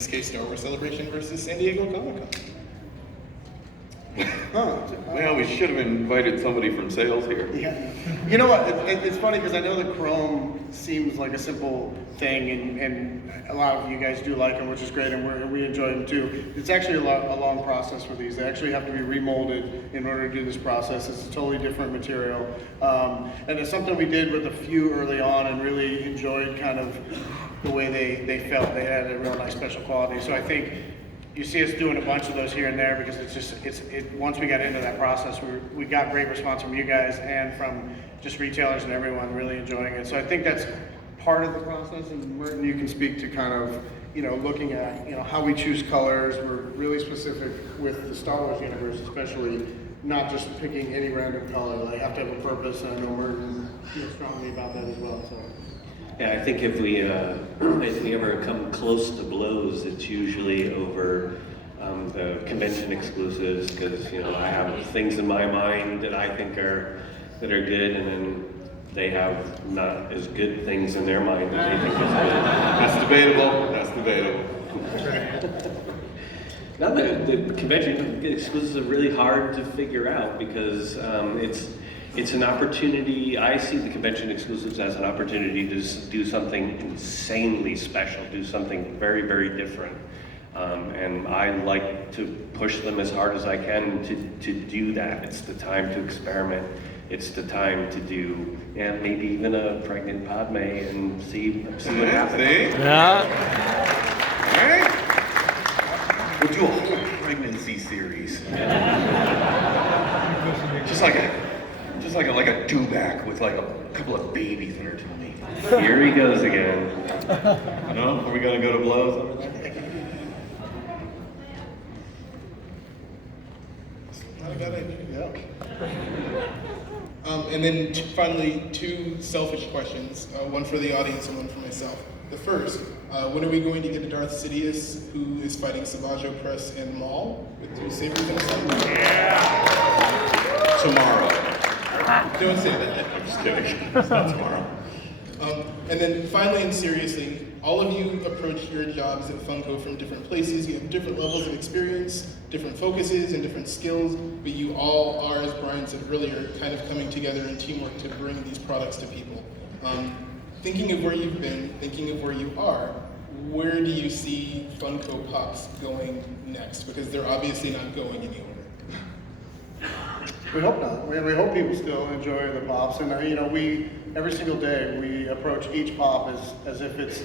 this case, Star Wars Celebration versus San Diego Comic-Con. Well, we should have invited somebody from sales here. Yeah. You know what? It's funny because I know that Chrome seems like a simple thing, and a lot of you guys do like them, which is great, and we enjoy them too. It's actually a long process for these. They actually have to be remolded in order to do this process. It's a totally different material. And it's something we did with a few early on and really enjoyed kind of the way they felt. They had a real nice special quality. So I think you see us doing a bunch of those here and there because once we got into that process, we got great response from you guys and from just retailers and everyone really enjoying it. So I think that's part of the process, and Merton, you can speak to kind of, looking at, how we choose colors. We're really specific with the Star Wars universe, especially not just picking any random color. They have to have a purpose, and I know Merton feels strongly about that as well. So. Yeah, I think if we ever come close to blows, it's usually over the convention exclusives, because I have things in my mind that I think are good, and then they have not as good things in their mind that they think is good. That's debatable. Now the convention exclusives are really hard to figure out because it's an opportunity. I see the convention exclusives as an opportunity to do something insanely special, do something very, very different. And I like to push them as hard as I can to do that. It's the time to experiment. It's the time to do, maybe even a pregnant Padme and see what happens. Yeah. All right. We'll do a whole pregnancy series. Just like a do-back with like a couple of babies in her tummy. Here he goes again. No? Are we gonna go to blows over there? Not a bad idea. Yeah. And then finally, two selfish questions, one for the audience and one for myself. The first, when are we going to get a Darth Sidious who is fighting Savage Opress and Maul with two sabers in his hand? Yeah. Tomorrow. Don't say that. I'm just kidding. It's not tomorrow. And then finally and seriously, all of you approach your jobs at Funko from different places. You have different levels of experience, different focuses, and different skills, but you all are, as Brian said earlier, kind of coming together in teamwork to bring these products to people. Thinking of where you've been, thinking of where you are, where do you see Funko Pops going next? Because they're obviously not going anywhere. We hope not. We hope people still enjoy the pops, and we every single day we approach each pop as if it's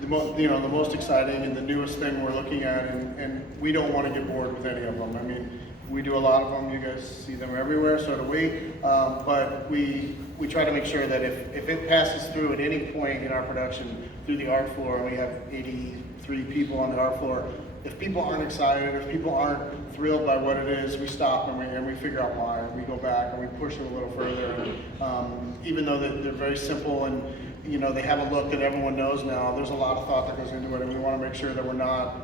the most exciting and the newest thing we're looking at, and we don't want to get bored with any of them. I mean, we do a lot of them. You guys see them everywhere, so do we. But we try to make sure that if it passes through at any point in our production through the art floor, and we have 83 people on the art floor. If people aren't excited, if people aren't thrilled by what it is, we stop and we figure out why. We go back and we push them a little further. And, even though they're very simple and they have a look that everyone knows now, there's a lot of thought that goes into it, and we want to make sure that we're not,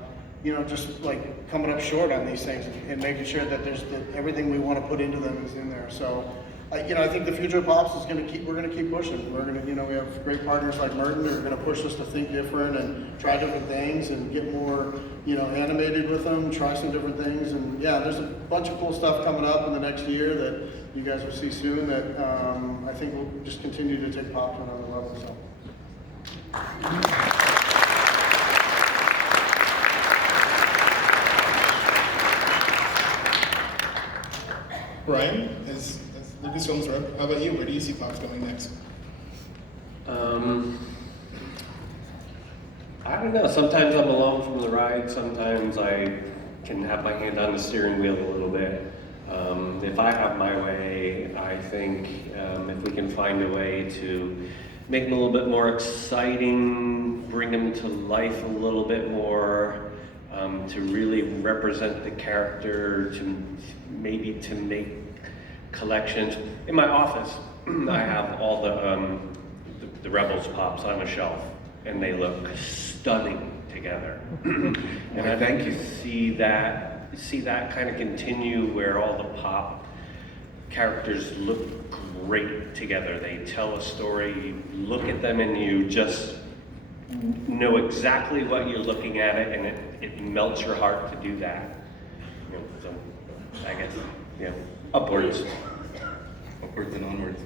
just like coming up short on these things and making sure that everything we want to put into them is in there. So. I think the future of Pops is we're going to keep pushing. We're going to, we have great partners like Merton who are going to push us to think different and try different things and get more, animated with them, try some different things. And yeah, there's a bunch of cool stuff coming up in the next year that you guys will see soon that I think will just continue to take Pops to another level. So. Brian, as Lucasfilm's rep, how about you? Where do you see Pops going next? I don't know. Sometimes I'm along from the ride. Sometimes I can have my hand on the steering wheel a little bit. If I have my way, I think if we can find a way to make them a little bit more exciting, bring them to life a little bit more, to really represent the character, to make collections. In my office, I have all the Rebels Pops on a shelf, and they look stunning together. And I think you see that kind of continue where all the pop characters look great together. They tell a story. You look at them and you just know exactly what you're looking at it, and it melts your heart to do that. You know, so I guess, yeah, upwards. Upwards and onwards.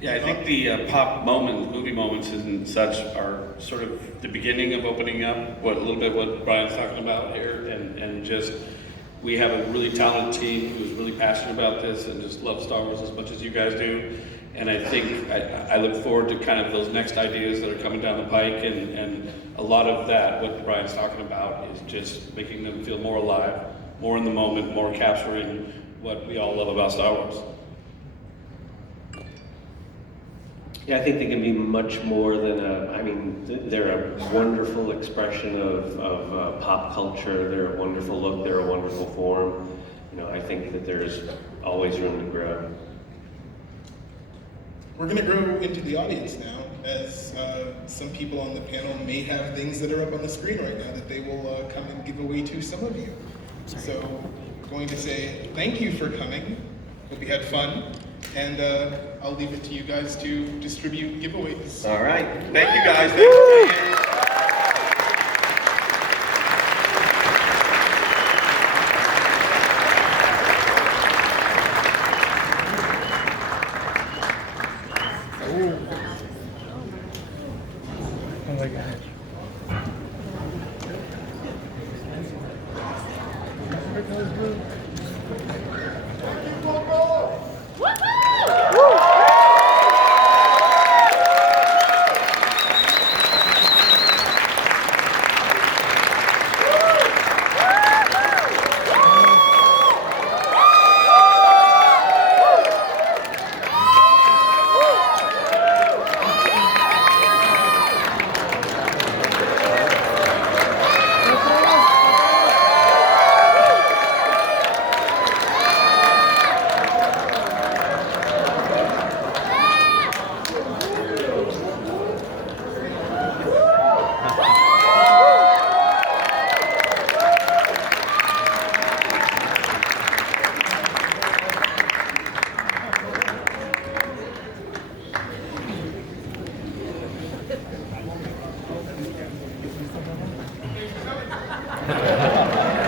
Yeah, I think the pop moments, movie moments and such are sort of the beginning of opening up, a little bit what Brian's talking about here, and just, we have a really talented team who is really passionate about this and just loves Star Wars as much as you guys do. And I think, I look forward to kind of those next ideas that are coming down the pike, and a lot of that, what Brian's talking about, is just making them feel more alive, more in the moment, more capturing what we all love about Star Wars. Yeah, I think they can be much more than they're a wonderful expression of pop culture. They're a wonderful look. They're a wonderful form. You know, I think that there's always room to grow. We're going to grow into the audience now, as some people on the panel may have things that are up on the screen right now that they will come and give away to some of you. So, going to say thank you for coming. Hope you had fun. And I'll leave it to you guys to distribute giveaways. All right. Thank you guys. Thank you. Oh my gosh.